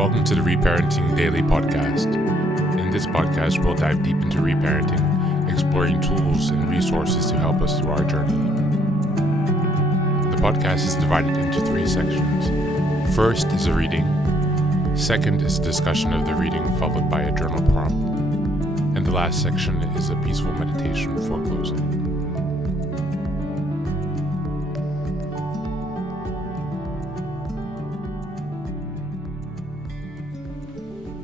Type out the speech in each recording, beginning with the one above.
Welcome to the Reparenting Daily podcast. In this podcast, we'll dive deep into reparenting, exploring tools and resources to help us through our journey. The podcast is divided into 3 sections. First is a reading. Second is a discussion of the reading, followed by a journal prompt. And the last section is a peaceful meditation for closing.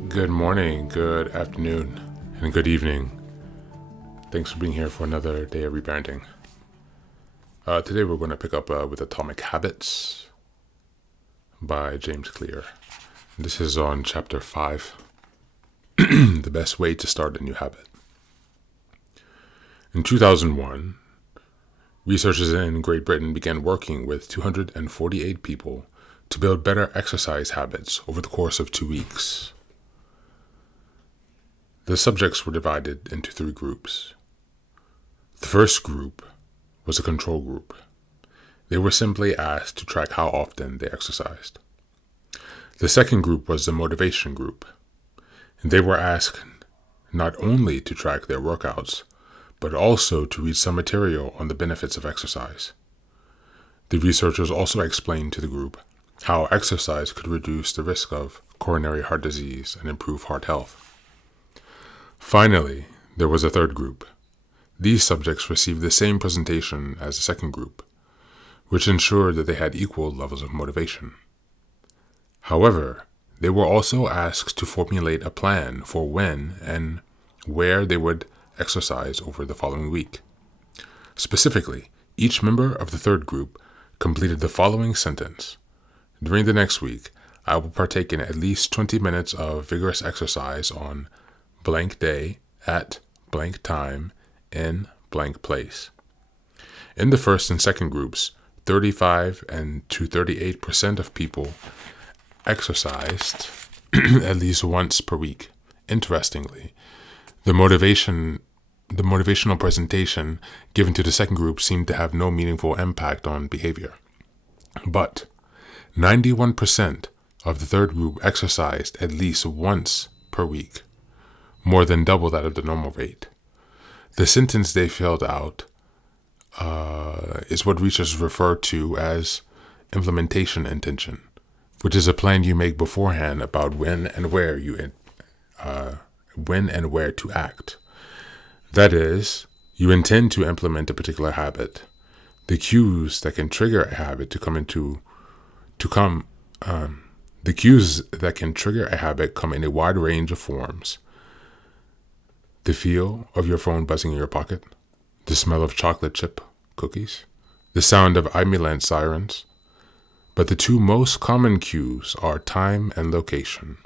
Good morning, good afternoon, and good evening. Thanks for being here for another day of reparenting. Today we're going to pick up with Atomic Habits by James Clear. This is on chapter 5, the best way to start a new habit. In 2001, researchers in Great Britain began working with 248 people to build better exercise habits over the course of 2 weeks. The subjects were divided into 3 groups. The first group was a control group. They were simply asked to track how often they exercised. The second group was the motivation group. They were asked not only to track their workouts, but also to read some material on the benefits of exercise. The researchers also explained to the group how exercise could reduce the risk of coronary heart disease and improve heart health. Finally, there was a third group. These subjects received the same presentation as the second group, which ensured that they had equal levels of motivation. However, they were also asked to formulate a plan for when and where they would exercise over the following week. Specifically, each member of the third group completed the following sentence: "During the next week, I will partake in at least 20 minutes of vigorous exercise on blank day at blank time in blank place." In the first and second groups, 35 and to 38% of people exercised at least once per week. Interestingly, the motivational presentation given to the second group seemed to have no meaningful impact on behavior. But 91% of the third group exercised at least once per week, more than double that of the normal rate. The sentence they filled out is what researchers refer to as implementation intention, which is a plan you make beforehand about when and where to act. That is, you intend to implement a particular habit. The cues that can trigger a habit come in a wide range of forms. The feel of your phone buzzing in your pocket, the smell of chocolate chip cookies, the sound of ambulance sirens. But the 2 most common cues are time and location.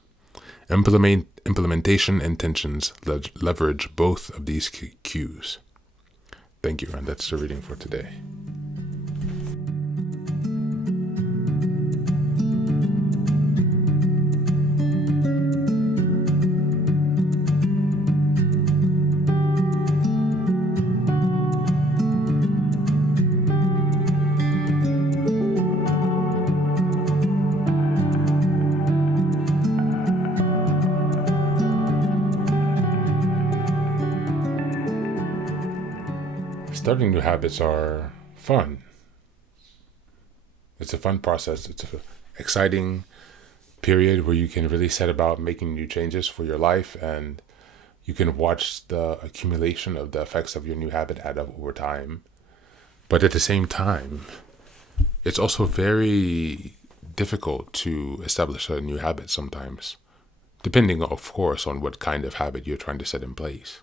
Implementation intentions leverage both of these cues. Thank you, and that's the reading for today. Starting new habits are fun. It's a fun process. It's an exciting period where you can really set about making new changes for your life, and you can watch the accumulation of the effects of your new habit add up over time. But at the same time, it's also very difficult to establish a new habit sometimes, depending, of course, on what kind of habit you're trying to set in place.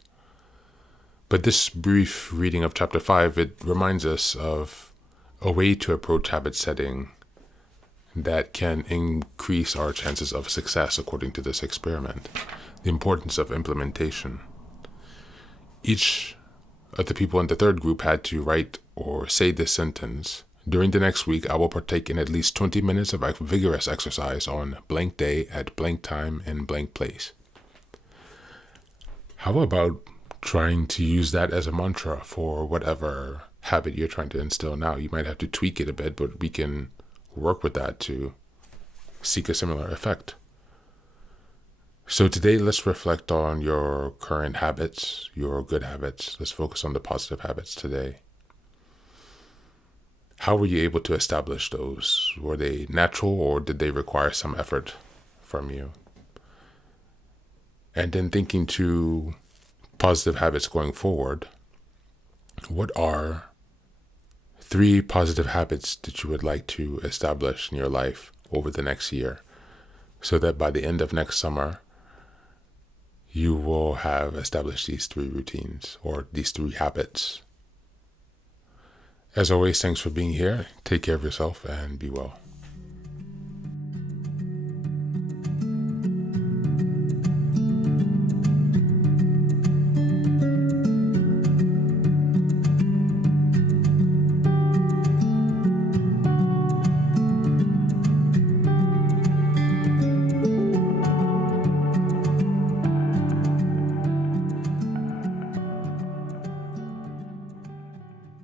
But this brief reading of chapter 5, it reminds us of a way to approach habit setting that can increase our chances of success according to this experiment. The importance of implementation. Each of the people in the third group had to write or say this sentence: "During the next week, I will partake in at least 20 minutes of vigorous exercise on blank day at blank time in blank place." How about trying to use that as a mantra for whatever habit you're trying to instill now? You might have to tweak it a bit, but we can work with that to seek a similar effect. So today, let's reflect on your current habits, your good habits. Let's focus on the positive habits today. How were you able to establish those? Were they natural or did they require some effort from you? And then thinking to positive habits going forward, what are 3 positive habits that you would like to establish in your life over the next year so that by the end of next summer, you will have established these 3 routines or these 3 habits? As always, thanks for being here. Take care of yourself and be well.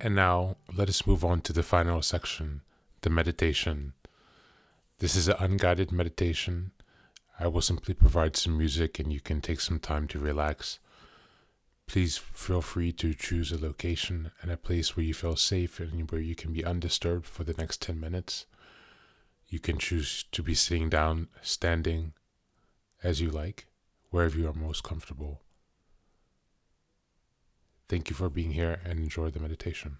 And now, let us move on to the final section, the meditation. This is an unguided meditation. I will simply provide some music and you can take some time to relax. Please feel free to choose a location and a place where you feel safe and where you can be undisturbed for the next 10 minutes. You can choose to be sitting down, standing, as you like, wherever you are most comfortable. Thank you for being here and enjoy the meditation.